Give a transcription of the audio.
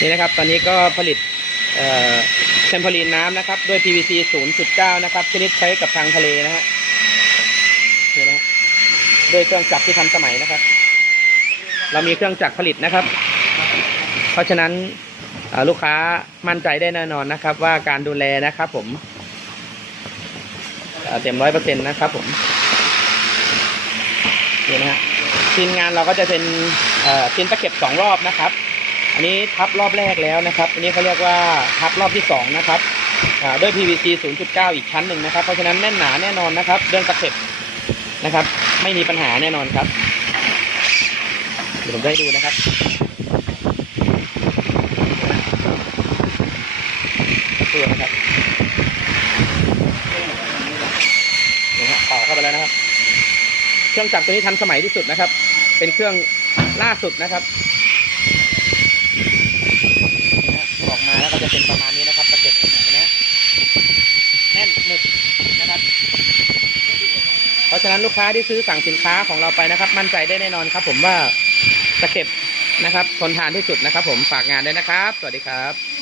นี่นะครับ ตอนนี้ก็ผลิตเอ่อเทมโพลีนน้ำนะครับ ด้วย PVC 0.9 นะครับ ชนิดใช้กับทางทะเลนะฮะนี่นะฮะด้วยเครื่องจักรที่ทันสมัยนะครับ เรามีเครื่องจักรผลิตนะครับ เพราะฉะนั้นลูกค้ามั่นใจได้แน่นอนนะครับ ว่าการดูแลนะครับ ผมเต็มร้อยเปอร์เซ็นต์นะครับผมนี่นะฮะชิ้นงานเราก็จะเป็นเอ่อชิ้นตะเข็บสองรอบนะครับ อันนี้ทับรอบแรกแล้วนะครับ อันนี้เขาเรียกว่าทับรอบที่สองนะครับด้วย PVC 0.9 อีกชั้นหนึ่งนะครับ เพราะฉะนั้นแน่นหนาแน่นอนนะครับเรื่องตะเข็บนะครับ ไม่มีปัญหาแน่นอนครับ เดี๋ยวผมจะให้ดูนะครับตัวนะครับนี่ฮะต่อเข้าไปแล้วนะครับ เครื่องจักรตัวนี้ทันสมัยที่สุดนะครับ เป็นเครื่องล่าสุดนะครับนี่ฮะออกมาแล้วก็จะ เป็นประมาณนี้นะครับตะเก็บเห็นไหมฮะแน่นหนึบนะครับ เพราะฉะนั้นลูกค้าที่ซื้อสั่งสินค้าของเราไปนะครับ มั่นใจได้แน่นอนครับ ผมว่าตะเก็บนะครับทนทานที่สุดนะครับ ผมฝากงานด้วยนะครับ สวัสดีครับ